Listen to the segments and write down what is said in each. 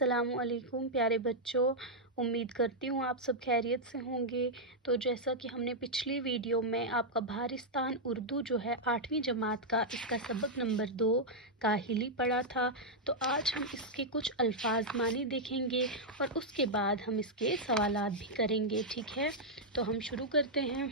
السلام علیکم پیارے بچوں، امید کرتی ہوں آپ سب خیریت سے ہوں گے۔ تو جیسا کہ ہم نے پچھلی ویڈیو میں آپ کا بہارستان اردو جو ہے 8ویں جماعت کا اس کا سبق نمبر 2 کاہلی پڑھا تھا، تو آج ہم اس کے کچھ الفاظ معنی دیکھیں گے اور اس کے بعد ہم اس کے سوالات بھی کریں گے، ٹھیک ہے؟ تو ہم شروع کرتے ہیں۔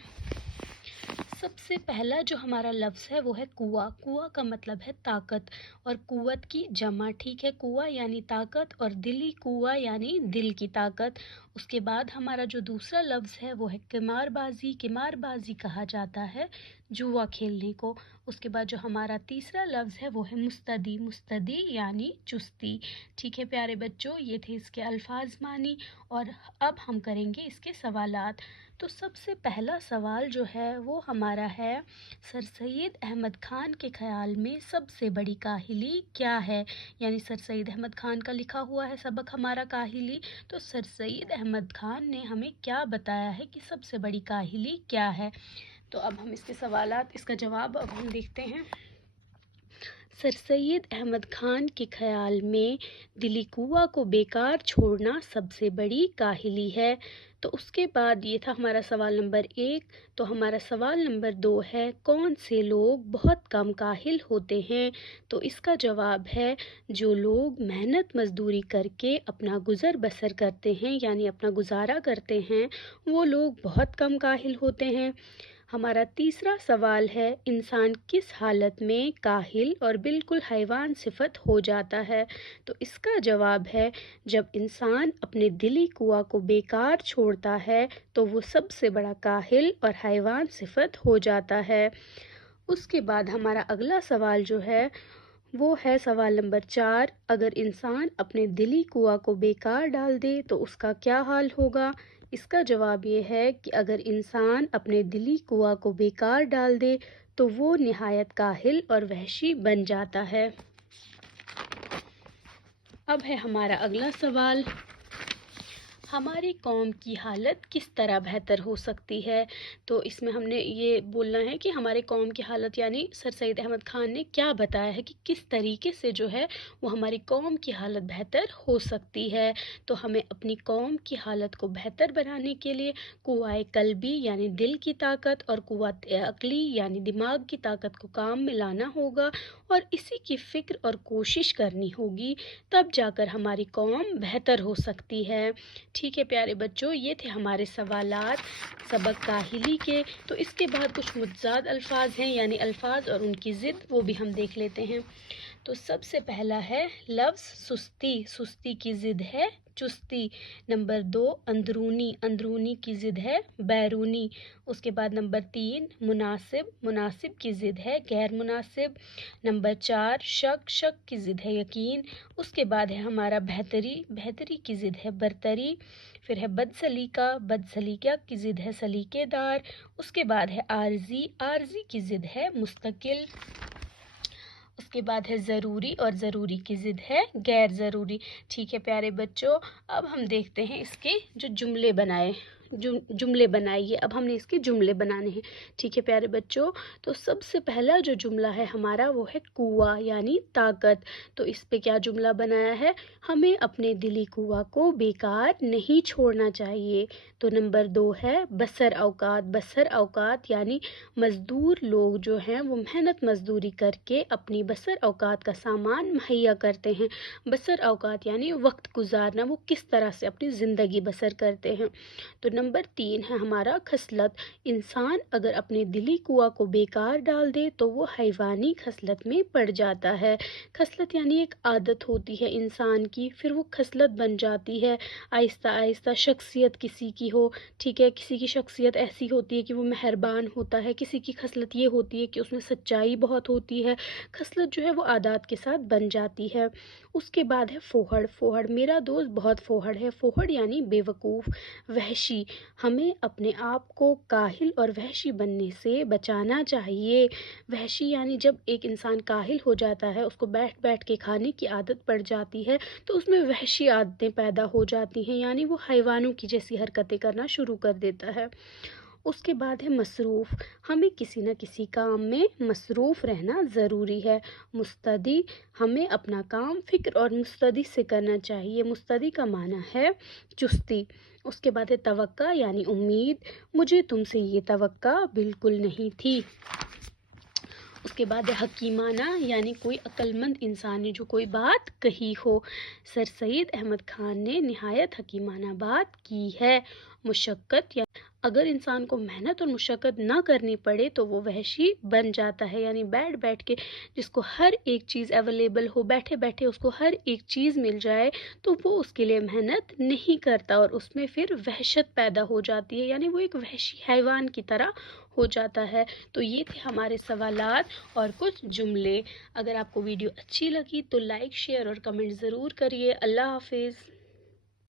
سب سے پہلا جو ہمارا لفظ ہے وہ ہے کنواں۔ کنواں کا مطلب ہے طاقت اور قوت کی جمع، ٹھیک ہے؟ کنواں یعنی طاقت اور دلی قوہ یعنی دل کی طاقت۔ اس کے بعد ہمارا جو دوسرا لفظ ہے وہ ہے قمار بازی۔ قمار بازی کہا جاتا ہے جوا کھیلنے کو۔ اس کے بعد جو ہمارا تیسرا لفظ ہے وہ ہے مستدی۔ مستدی یعنی چستی، ٹھیک ہے پیارے بچوں؟ یہ تھے اس کے الفاظ معنی اور اب ہم کریں گے اس کے سوالات۔ تو سب سے پہلا سوال جو ہے وہ ہمارا ہے، سر سید احمد خان کے خیال میں سب سے بڑی کاہلی کیا ہے؟ یعنی سر سید احمد خان کا لکھا ہوا ہے سبق ہمارا کاہلی، تو سر سید احمد خان نے ہمیں کیا بتایا ہے کہ سب سے بڑی کاہلی کیا ہے؟ تو اب ہم اس کے سوالات، اس کا جواب اب ہم دیکھتے ہیں۔ سر سید احمد خان کے خیال میں دلی قوہ کو بیکار چھوڑنا سب سے بڑی کاہلی ہے۔ تو اس کے بعد یہ تھا ہمارا سوال نمبر 1۔ تو ہمارا سوال نمبر 2 ہے، کون سے لوگ بہت کم کاہل ہوتے ہیں؟ تو اس کا جواب ہے، جو لوگ محنت مزدوری کر کے اپنا گزر بسر کرتے ہیں یعنی اپنا گزارا کرتے ہیں، وہ لوگ بہت کم کاہل ہوتے ہیں۔ ہمارا تیسرا سوال ہے، انسان کس حالت میں کاہل اور بالکل حیوان صفت ہو جاتا ہے؟ تو اس کا جواب ہے، جب انسان اپنے دلی قوہ کو بیکار چھوڑتا ہے تو وہ سب سے بڑا کاہل اور حیوان صفت ہو جاتا ہے۔ اس کے بعد ہمارا اگلا سوال جو ہے وہ ہے سوال نمبر 4، اگر انسان اپنے دلی قوہ کو بیکار ڈال دے تو اس کا کیا حال ہوگا؟ اس کا جواب یہ ہے کہ اگر انسان اپنے دلی قوہ کو بیکار ڈال دے تو وہ نہایت کاہل اور وحشی بن جاتا ہے۔ اب ہے ہمارا اگلا سوال، ہماری قوم کی حالت کس طرح بہتر ہو سکتی ہے؟ تو اس میں ہم نے یہ بولنا ہے کہ ہمارے قوم کی حالت یعنی سر سید احمد خان نے کیا بتایا ہے کہ کس طریقے سے جو ہے وہ ہماری قوم کی حالت بہتر ہو سکتی ہے۔ تو ہمیں اپنی قوم کی حالت کو بہتر بنانے کے لیے قوہ قلبی یعنی دل کی طاقت اور قوت عقلی یعنی دماغ کی طاقت کو کام میں لانا ہوگا اور اسی کی فکر اور کوشش کرنی ہوگی، تب جا کر ہماری قوم بہتر ہو سکتی ہے، ٹھیک ہے پیارے بچوں؟ یہ تھے ہمارے سوالات سبق کاہلی کے۔ تو اس کے بعد کچھ متضاد الفاظ ہیں یعنی الفاظ اور ان کی ضد، وہ بھی ہم دیکھ لیتے ہیں۔ تو سب سے پہلا ہے لفظ سستی۔ سستی کی ضد ہے چستی۔ نمبر 2 اندرونی۔ اندرونی کی ضد ہے بیرونی۔ اس کے بعد نمبر 3 مناسب۔ مناسب کی ضد ہے غیر مناسب۔ نمبر 4 شک۔ شک کی ضد ہے یقین۔ اس کے بعد ہے ہمارا بہتری۔ بہتری کی ضد ہے برتری۔ پھر ہے بد سلیقہ۔ بد سلیقہ کی ضد ہے سلیقے دار۔ اس کے بعد ہے عارضی۔ عارضی کی ضد ہے مستقل۔ اس کے بعد ہے ضروری اور ضروری کی ضد ہے غیر ضروری، ٹھیک ہے پیارے بچوں؟ اب ہم دیکھتے ہیں اس کے جو جملے بنائیے، اب ہم نے اس کے جملے بنانے ہیں، ٹھیک ہے پیارے بچوں؟ تو سب سے پہلا جو جملہ ہے ہمارا وہ ہے قوہ یعنی طاقت۔ تو اس پہ کیا جملہ بنایا ہے، ہمیں اپنے دلی قوہ کو بیکار نہیں چھوڑنا چاہیے۔ تو نمبر 2 ہے بسر اوقات۔ بسر اوقات یعنی مزدور لوگ جو ہیں وہ محنت مزدوری کر کے اپنی بسر اوقات کا سامان مہیا کرتے ہیں۔ بسر اوقات یعنی وقت گزارنا، وہ کس طرح سے اپنی زندگی بسر کرتے ہیں۔ تو نمبر 3 ہے ہمارا خصلت۔ انسان اگر اپنے دلی قوہ کو بیکار ڈال دے تو وہ حیوانی خصلت میں پڑ جاتا ہے۔ خصلت یعنی ایک عادت ہوتی ہے انسان کی، پھر وہ خصلت بن جاتی ہے، آہستہ آہستہ شخصیت کسی کی ہو، ٹھیک ہے؟ کسی کی شخصیت ایسی ہوتی ہے کہ وہ مہربان ہوتا ہے، کسی کی خصلت یہ ہوتی ہے کہ اس میں سچائی بہت ہوتی ہے، خصلت جو ہے وہ عادات کے ساتھ بن جاتی ہے۔ اس کے بعد ہے فوہڑ۔ فوہڑ، میرا دوست بہت فوہڑ ہے۔ فوہڑ یعنی بے وقوف، وحشی۔ ہمیں اپنے آپ کو کاہل اور وحشی بننے سے بچانا چاہیے۔ وحشی یعنی جب ایک انسان کاہل ہو جاتا ہے، اس کو بیٹھ بیٹھ کے کھانے کی عادت پڑ جاتی ہے تو اس میں وحشی عادتیں پیدا ہو جاتی ہیں، یعنی وہ حیوانوں کی جیسی حرکتیں کرنا شروع کر دیتا ہے۔ اس کے بعد ہے مصروف، ہمیں کسی نہ کسی کام میں مصروف رہنا ضروری ہے۔ مستعدی، ہمیں اپنا کام فکر اور مستعدی سے کرنا چاہیے۔ مستعدی کا معنی ہے چستی۔ اس کے بعد ہے توقع یعنی امید، مجھے تم سے یہ توقع بالکل نہیں تھی۔ اس کے بعد ہے حکیمانہ یعنی کوئی عقل مند انسان نے جو کوئی بات کہی ہو۔ سر سید احمد خان نے نہایت حکیمانہ بات کی ہے۔ مشقت یعنی اگر انسان کو محنت اور مشقت نہ کرنی پڑے تو وہ وحشی بن جاتا ہے، یعنی بیٹھ کے جس کو ہر ایک چیز اویلیبل ہو، بیٹھے بیٹھے اس کو ہر ایک چیز مل جائے تو وہ اس کے لیے محنت نہیں کرتا اور اس میں پھر وحشت پیدا ہو جاتی ہے، یعنی وہ ایک وحشی حیوان کی طرح ہو جاتا ہے۔ تو یہ تھے ہمارے سوالات اور کچھ جملے۔ اگر آپ کو ویڈیو اچھی لگی تو لائک، شیئر اور کمنٹ ضرور کریے۔ اللہ حافظ۔